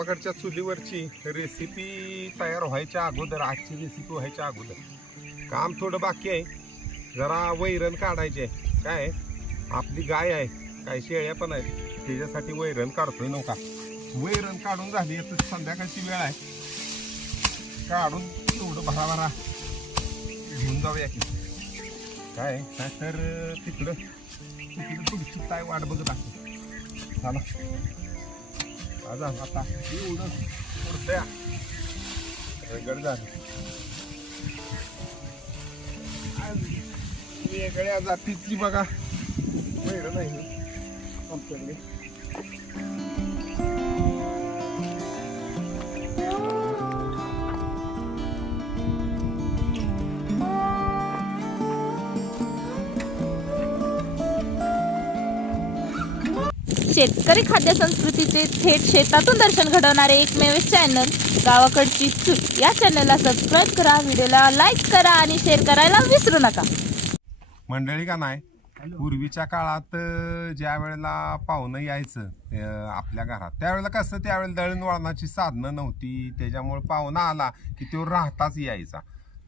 गावाकडच्या चुलीवरची रेसिपी तयार व्हायच्या अगोदर आजची रेसिपी व्हायच्या अगोदर. काम थोडं बाकी आहे. जरा वैरण काढायचे आहे. काय? आपली गाय आहे. काही शेळ्या पण आहेत. त्याच्यासाठी वैरण काढतोय नव्हता वैरण काढून झाली. तर संध्याकाळची वेळ आहे. काढून एवढं भराभरा घेऊन जाऊया की. काय? तर तिकडं तिकडं तुमची काय वाट बघत असते? चला. आज आता एवढं पुरतया रगड झाली. वेगळ्या जातीची बघा. वेगळं नाही. आमच्याकडे शेतकरी खाद्य संस्कृतीचे थेट शेतातून दर्शन घडवणारे एकमेव चॅनल गावाकडची चूक. या चॅनलला सबस्क्राईब करा व्हिडिओला लाईक करा आणि शेअर करायला विसरू नका. मंडळी का नाही? पूर्वीच्या काळात ज्या वेळेला पाहुणं यायचं अं, आपल्या घरात त्यावेळेला कसं त्यावेळेला दळणवळणाची साधनं नव्हती. त्याच्यामुळे पाहुणा आला की तो राहताच यायचा.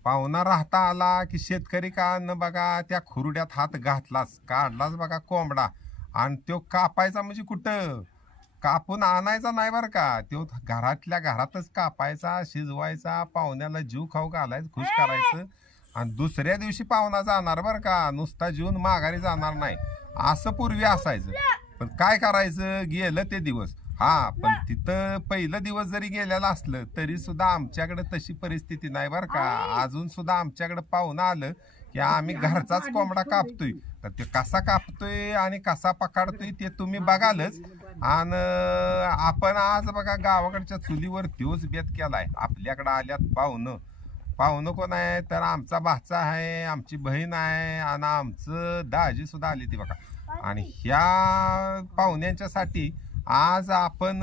पाहुणा राहता आला की शेतकरी का न बघा त्या खुरड्यात हात घातलाच. काढलाच बघा कोंबडा. आणि तो कापायचा म्हणजे कुठं? कापून आणायचा नाही बरं का. तो घरातल्या घरातच कापायचा शिजवायचा पाहुण्याला जीव खाऊ घालायचं खुश करायचं आणि दुसऱ्या दिवशी पाहुणा जाणार बरं का. नुसता जीवन माघारी जाणार नाही. असं पूर्वी असायचं. पण काय करायचं? गेलं ते दिवस. हा पण तिथं पहिलं दिवस जरी गेलेलं असलं तरी सुद्धा आमच्याकडे तशी परिस्थिती नाही बरं का. अजून सुद्धा आमच्याकडे पाहुणा आलं की आम्ही घरचाच कोंबडा कापतोय. तर ते कसा कापतोय आणि कसा पकडतोय ते तुम्ही बघालच. आणि आपण आज बघा गावाकडच्या चुलीवर त्योच बेत केलाय. आपल्याकडे आल्यात पाहुणं. पाहुणं कोण आहे? तर आमचा भाचा आहे आमची बहीण आहे आणि आमचं दाजी सुद्धा आली ती बघा. आणि ह्या पाहुण्यांच्यासाठी आज आपण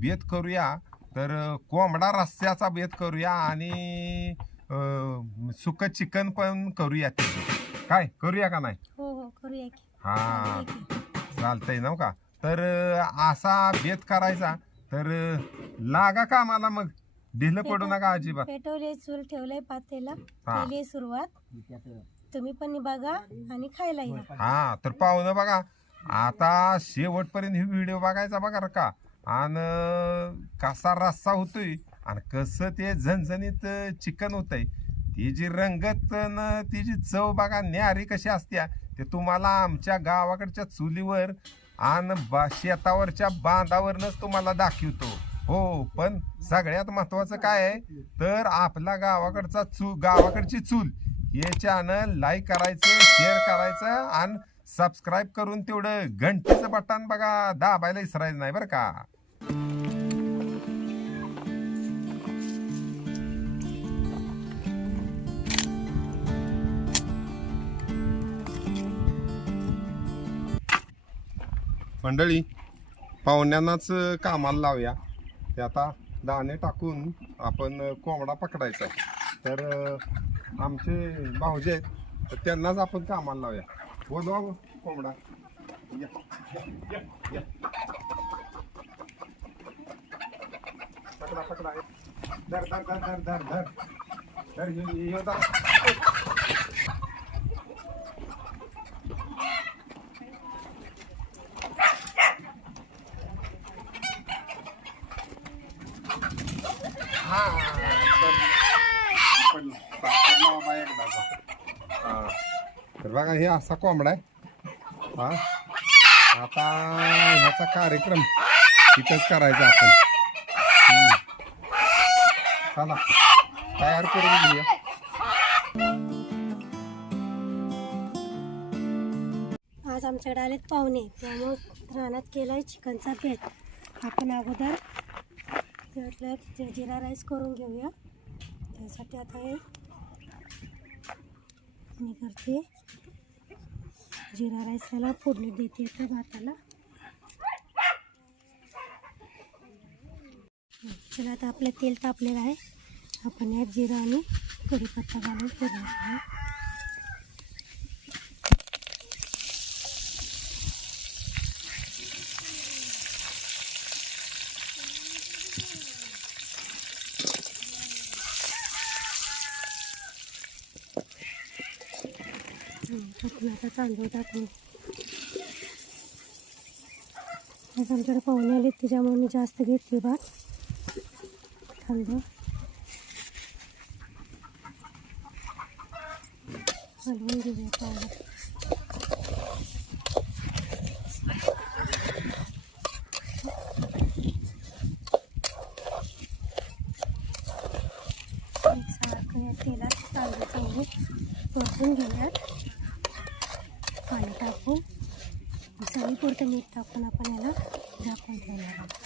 बेत करूया. तर कोंबडा रस्स्याचा बेत करूया आणि अं, सुकं चिकन पण करूया त्याचं काय करूया का नाही? हो हो करूया की. हा. चालतंय की. चालतंय ना का? तर अं, असा बेत करायचा. तर अं, लागा का मला मग. ढिलं पडू नका अजिबात. पेटवले चूल ठेवलंय पातेला. हा. केली सुरुवात. तुम्ही पण बघा आणि खायला या. हा तर पाहुणं बघा. आता शेवटपर्यंत ही व्हिडिओ बघायचा बघा रं का. आणि कसा रस्सा होतोय. आणि कसं ते झणझणीत चिकन होतंय ती जी रंगत न ती जी चव बघा न्यारी कशी असत्या ते तुम्हाला आमच्या गावाकडच्या चुलीवर आणि बा शेतावरच्या बांधावरनच तुम्हाला दाखवतो. हो पण सगळ्यात महत्वाचं काय आहे तर आपला गावाकडचा चू गावाकडची चूल हे चॅनल लाईक करायचं शेअर करायचं आणि सबस्क्राईब करून तेवढं घंटीचं बटन बघा दाबायला इसरायचं नाही बरं का. मंडळी पाहुण्यांनाच कामाला लावूया. ते आता दाणे टाकून आपण कोंबडा पकडायचा तर आमचे भाऊजे आहेत तर त्यांनाच आपण कामाला लावूया. बोलवा हो, कोंबडा. या, या, या. पकडा पकडा. धर धर धर धर धर धर. धर. हा तर तर बघा हे असा कोंबडा आहे. हा. आता ह्याचा कार्यक्रम इथंच करायचा आपण. चला तयार करून घेऊया. आज आमच्याकडे आलेत पाहुणे. त्यामुळे रानात केलाय चिकनचा बेत आपण अगोदर ते जिरा राईस करून घेऊया. त्यासाठी आता हे मी करते. जिरा राईस त्याला फोडणी देते त्या भाताला. चला आता आपलं तेल तापलेलं आहे. आपण यात जिरा आणि कढीपत्ता घालून फोडणी कांदो टाकून तांदूळ आज आमच्याकडे पाहुणे आले त्याच्यामुळे मी जास्त घेतली भात. कांदो हलवून घेऊया पाहुणे. तेलात तांदूळ चांगले परतून घेऊयात पाणी टाकून चवीपुरतं मीठ टाकून आपण याला झाकून ठेवणार आहोत.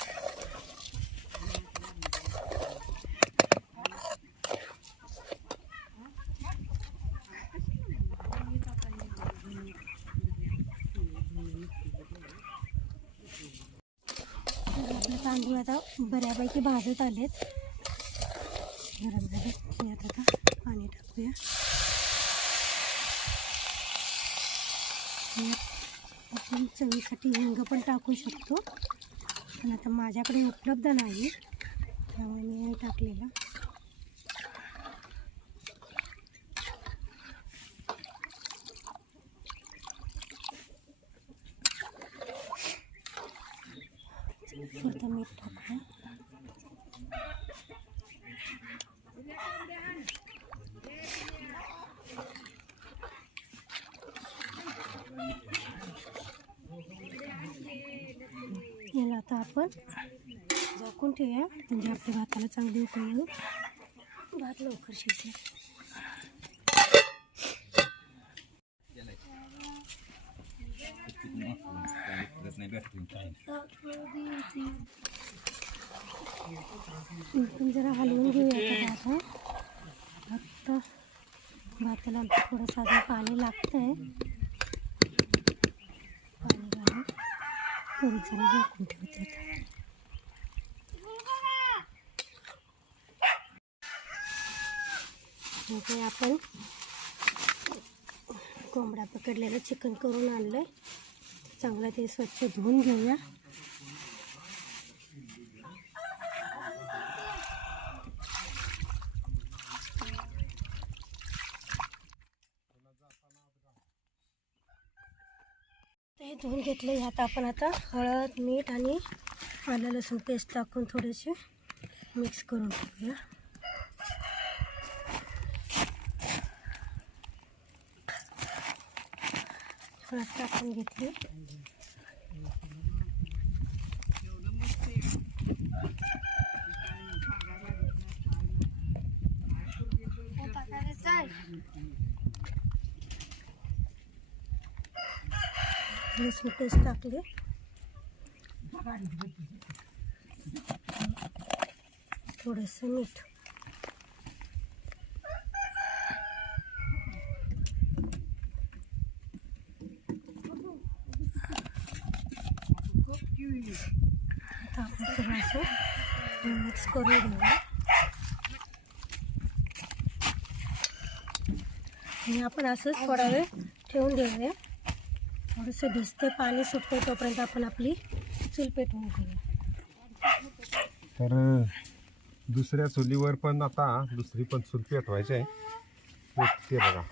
तांदूळ आता बऱ्यापैकी भाजत आलेत गरम झाले यात आता पाणी टाकूया यात आपण चवीसाठी हिंग पण टाकू शकतो. पण आता माझ्याकडे उपलब्ध नाही. त्यामुळे मी नाही टाकलेला पुरतं मीठ टाकूया याला आता आपण. झाकून ठेवूया. म्हणजे आपल्या भाताला चांगली उकळी येऊ भात लवकर शिजले. जरा हलवून घेऊया आता भात भाताला आमचं थोडंसं अजून पाणी लागतंय. आहे घालून थोडी जरा झाकून ठेवते म्हणजे आपण कोंबडा पकडलेलं चिकन करून आणलंय चांगलं ते स्वच्छ धुवून घेऊया ते धुवून घेतले. ह्यात आपण आता हळद मीठ आणि आलं लसूण पेस्ट टाकून थोडेसे मिक्स करून ठेवूया हळद टाकून घेतली. लसूण पेस्ट टाकली. थोडंसं मीठ. आता आपण सगळं असं मिक्स करून घेऊया. आणि आपण असंच थोडा वेळ ठेवून देऊया. थोडंसं भिजते पाणी सुटते तोपर्यंत आपण आपली चूल पेटवून घेऊया. तर दुसऱ्या चुलीवर पण आता दुसरी पण चूल पेटवायची आहे. ते- बघा.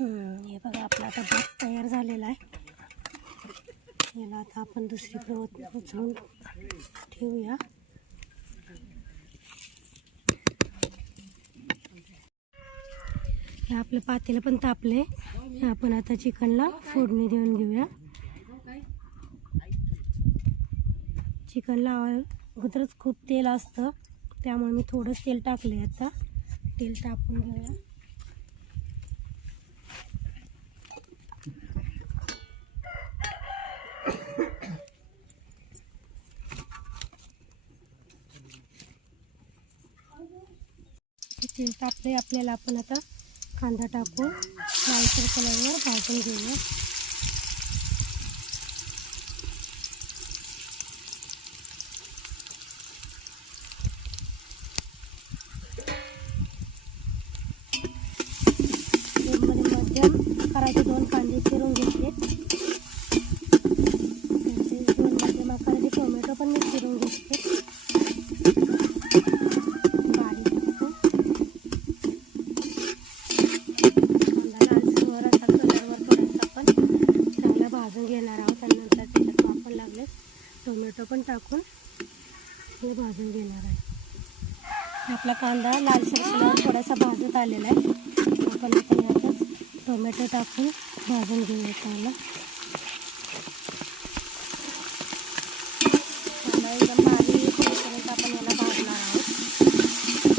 हे बघा आपला आता भात तयार झालेला आहे. याला आता आपण दुसरीकडे उच- उचलून ठेवूया. हे आपलं पातेलं पण तापले आपण आता चिकनला फोडणी देऊन घेऊया. चिकनला अगोदरच खूप तेल असतं त्यामुळे मी थोडं तेल टाकले आता. तेल टाकून घेऊया. तेल तापले आपल्याला आपण आता. कांदा टाकून लालसर कलरवर भाजून घेऊया तेलमध्ये मध्यम आकाराचे दोन कांदे चिरून घेतले त्याचे दोन मध्यम आकाराचे टोमॅटो पण मी चिरून घेतले बारीक असं भाजून घेणार आहोत आणि नंतर त्याच्यात वापर लागले टोमॅटो पण टाकून हे भाजून घेणार आहे आपला कांदा लालसर झाल्यावर थोडासा भाजत आलेला आहे. आपण आता यातच टोमॅटो टाकून भाजून घेऊया चांगला कांदा एकदम बारीक होईपर्यंत आपण याला भाजणार आहोत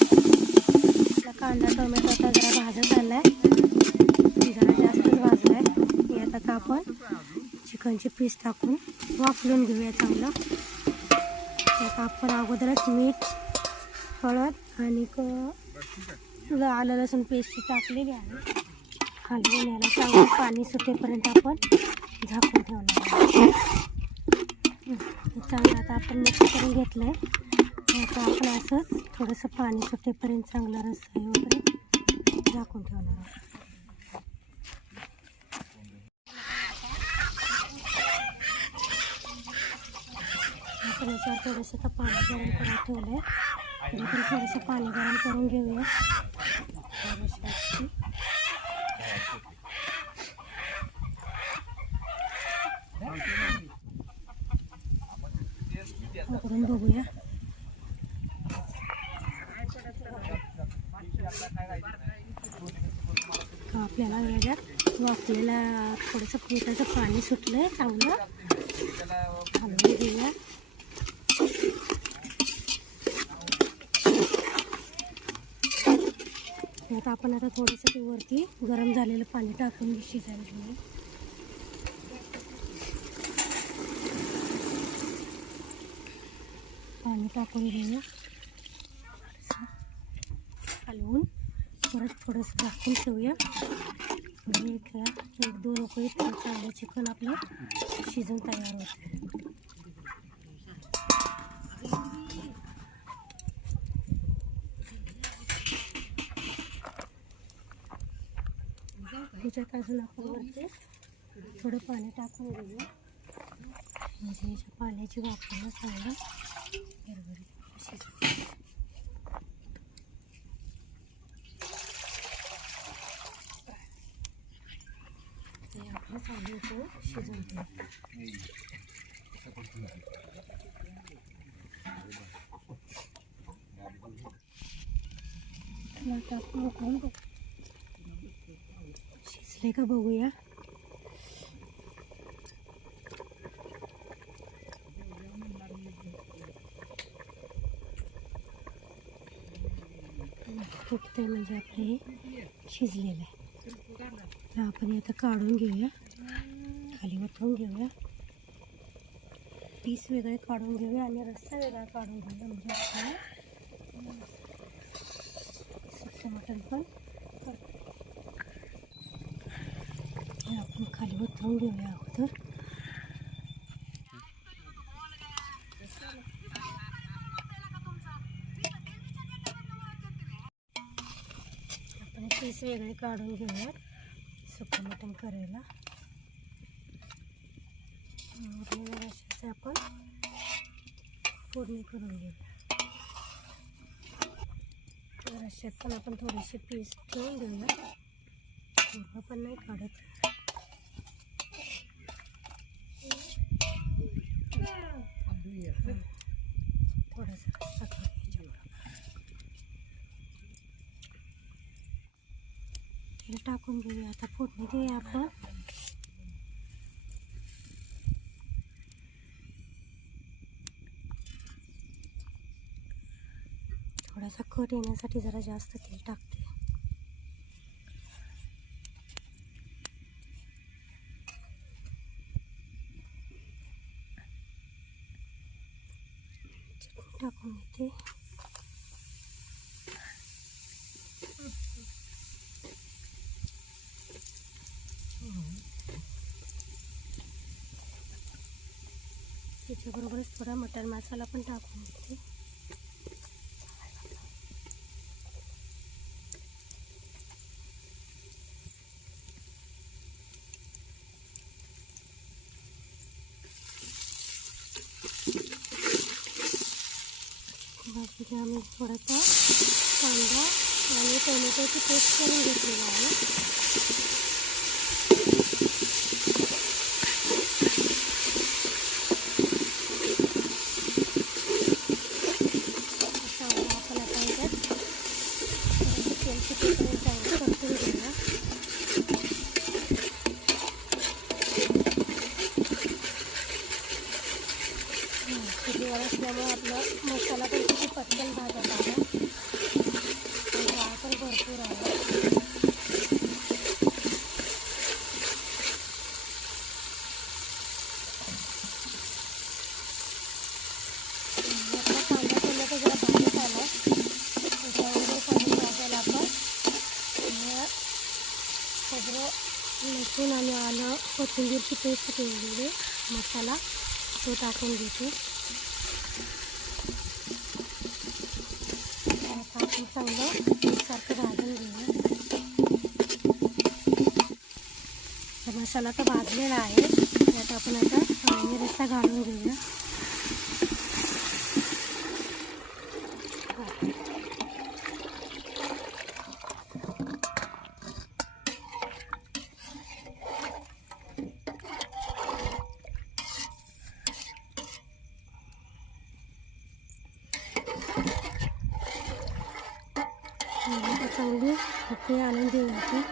आपला कांदा टोमॅटो आता जरा भाजत आला आहे जरा जास्तच भाजला आहे यात आता आपण चिकनचे पीस टाकून वाफलून घेऊया चांगलं. त्यात आपण अगोदरच मीठ हळद आणि आलं लसूण पेस्ट टाकलेली आहे. हलवून याला चांगलं पाणी सुटेपर्यंत आपण झाकून ठेवणार चांगलं आता आपण मिक्स करून घेतलं आहे आता आपण असंच थोडंसं पाणी सुटेपर्यंत चांगला रस हे झाकून ठेवणार आहोत. आपण याच्यावर थोडंसं आता पाणी गरम करून ठेवलं आहे तरी पण थोडंसं पाणी गरम करून घेऊया. करून बघूया. आपल्याला वेगळ्या वाफलेला थोडंसं पिठाचं पाणी सुटलं आहे चांगलं हलवून घेऊया आता आपण आता थोडंसं ते वरती गरम झालेलं पाणी टाकून शिजायला घेऊया. पाणी टाकून घेऊया. हलवून परत थोडंसं टाकून ठेवूया. म्हणजे एक एक दोन उकळीत चांगलं चिकन आपलं शिजून तयार होतं. त्याच्यात अजून आपण वरती थोडं पाणी टाकून घेऊया. म्हणजे याच्या पाण्याची वापरणं चांगलं. बरोबर शिजून आपलं चालू होतं. शिजून घेऊ आता आपण उकळून शिजले का बघूया. फुटते म्हणजे आपलं हे शिजलेलं आहे. तर आपण आता काढून घेऊया. खाली वतरून घेऊया. पीस वेगळे काढून घेऊया आणि रस्सा वेगळा काढून घेऊया. म्हणजे आपल्याला सुक्के मटण पण करता हे आपण खाली उतरून घेऊया अगोदर. आपण पीस वेगळे काढून घेऊयात. सुकं मटण करायला. उरलेल्या आपण. फोडणी करून घेऊया. रश्यात पण आपण थोडेसे पीस ठेवून घेऊया पूर्ण पण नाही काढत. काढूया याच्यावर. तेल टाकून आता फोडणी आपण थोडासा येण्यासाठी जरा जास्त तेल टाकते टाकून घेते त्याच्याबरोबरच थोडा मटण मसाला पण टाकून घेते बाकीचे आम्ही थोडासा कांदा आणि टोमॅटोची पेस्ट करून घेतलेली आहे चांगलं आपण आता याच्यात थोडंसं तेल सुटेपर्यंत चांगलं परतून घेऊया चुलीवर असल्यामुळे आपला मसाला पण किती पटकन भाजत आहे आणि डाळ पण भरपूर आहे आपला कांदा टोमॅटो जरा भाजत आला त्याच्यावर काढून भाजायला आपण आणि खोबरं लसूण आणि आलं कोथिंबीरची पेस्ट केलेली मसाला तो टाकून घेते आता चांगलं एकसारखं भाजून घेऊया. मसाला तर भाजलेला आहे. त्यात आपण आता पाणी रस्सा घालून घेऊया आणि आता चांगली उकळी आणून देऊया आपण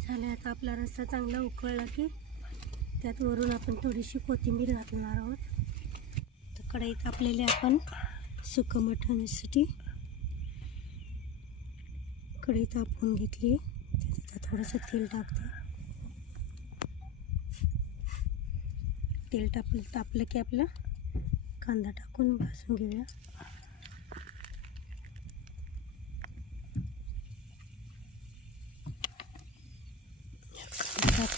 झालं आता आपला रस्सा चांगला उकळला की त्यात वरून आपण थोडीशी कोथिंबीर घालणार आहोत. तर कढईत आपल्याला आपण सुकं मटणासाठी कढई तापून घेतली. त्यात थोडंसं तेल टाकते. तेल टाकलं तापलं की आपलं कांदा टाकून भाजून घेऊया.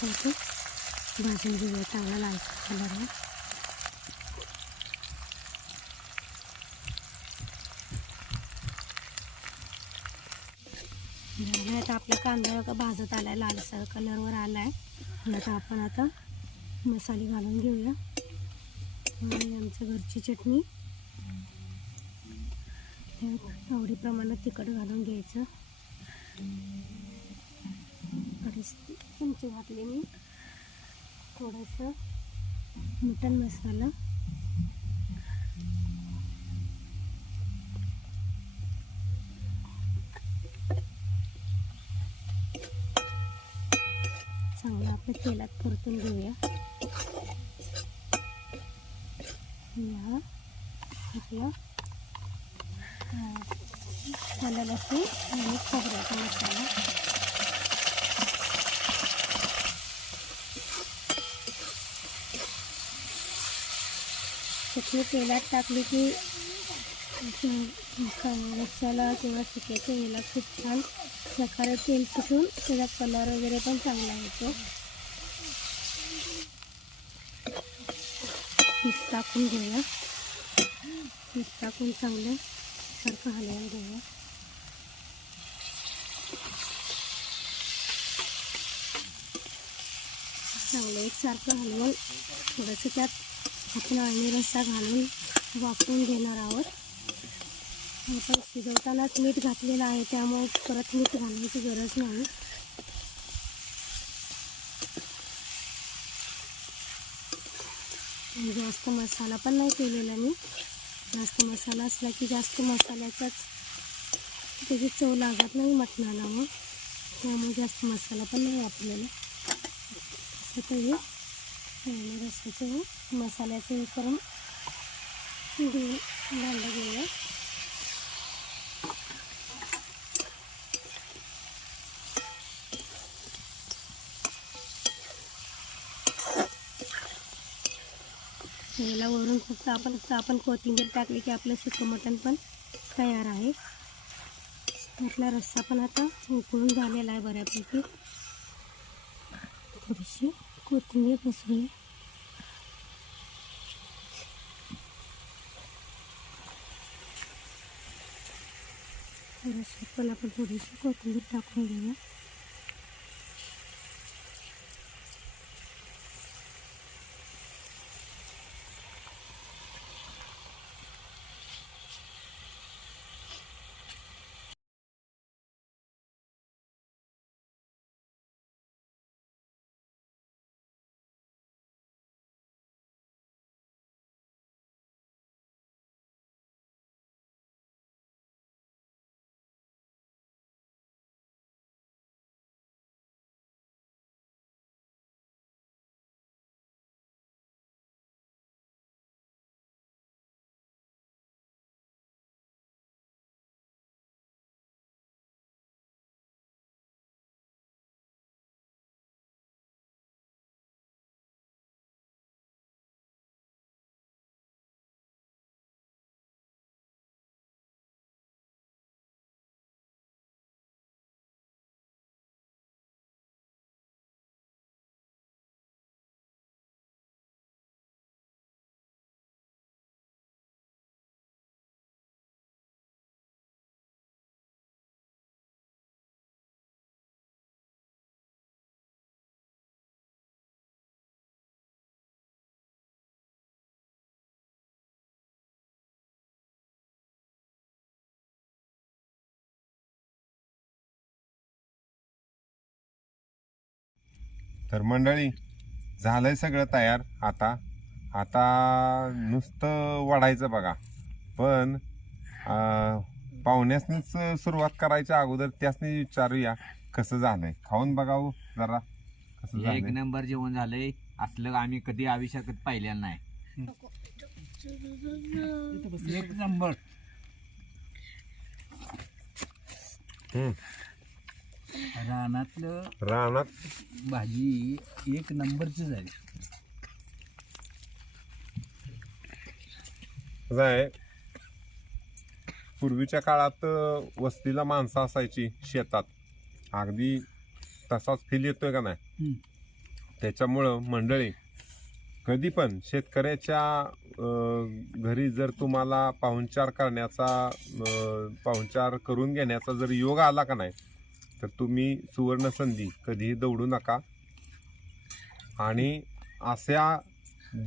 कांदा भाजून घेऊया चांगला लालसर कलर आता आपला कांदा का भाजत आलाय लालसर कलरवर आलाय. आणि आता आपण आता मसाले घालून घेऊया. आणि आमच्या घरची चटणी. आवडीप्रमाणे तिखट घालून घ्यायचं. अडीच चमचे घातले मी. थोडंसं मटन मसाला. चांगलं आपल्या तेलात परतून घेऊया. या आपला आलं लसूण आणि खोबऱ्याचा मसाला. हे तेलात टाकली की मसाला किंवा सुक्याच्या वेळेला खूप छान प्रकारे तेल सुटून त्याचा कलर वगैरे पण चांगला येतो. पीस टाकून घेऊया. पीस टाकून चांगलं सारखं हलवून घेऊया. चांगलं एकसारखं हलवून थोडंसं त्यात आपण अळणी रस्सा घालून वापरून घेणार आहोत. आपण शिजवतानाच मीठ घातलेलं आहे त्यामुळे परत मीठ घालण्याची गरज नाही. जास्त मसाला पण नाही केलेला मी. जास्त मसाला असला की जास्त मसाल्याचाच त्याची चव लागत नाही मटणाला मग. त्यामुळे जास्त मसाला पण नाही वापरलेला. असं काही रस्त्याचं मसाल्याचं हे करून घेऊन भांडं घेऊया. याला वरून फक्त आपण आपण कोथिंबीर टाकली की आपलं सुकं मटण पण तयार आहे. त्यातला रस्सा पण आता उकळून झालेला आहे बऱ्यापैकी. थोडीशी कोथिंबीर पसरून पण आपण थोडीशी कोथिंबीर टाकून घेऊया. तर मंडळी झालंय सगळं तयार. आता आता नुसतं वाढायचं बघा. पण पाहुण्यासनीच सुरुवात करायच्या अगोदर त्यासनी विचारूया कसं झालंय. खाऊन बघावं जरा कसं एक झालंय नंबर जेवण झालंय. असलं आम्ही कधी आयुष्यात पाहिलेलं नाही. एक नंबर. रानातलं रानात भाजी एक नंबरची झाली. कसं आहे? पूर्वीच्या काळात वस्तीला माणसं असायची शेतात. अगदी तसाच फील येतोय का नाही? हम्म. त्याच्यामुळं मंडळी कधी पण शेतकऱ्याच्या अं, घरी जर तुम्हाला पाहुणचार करण्याचा अं, पाहुणचार करून घेण्याचा जर योग आला का नाही तर तुम्ही सुवर्ण संधी कधीही दौडू नका. आणि अशा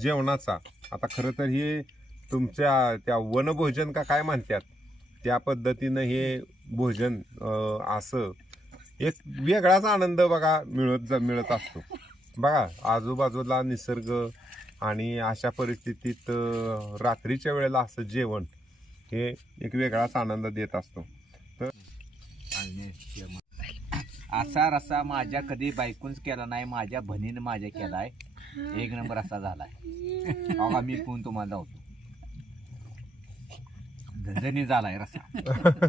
जेवणाचा आता खरं तर हे तुमच्या त्या वनभोजन का काय म्हणतात त्या पद्धतीनं हे भोजन असं एक वेगळाच आनंद बघा मिळत जा मिळत असतो. बघा आजूबाजूला निसर्ग आणि अशा परिस्थितीत रात्रीच्या वेळेला असं जेवण हे एक वेगळाच आनंद देत असतो. तर असा रसा माझ्या कधी बायकूनच केला नाही माझ्या बहिणीनं माझ्या केलाय. एक नंबर असा झालाय. अहो मी कोण तुम्हाला जाऊतो झणझणी झालाय रसा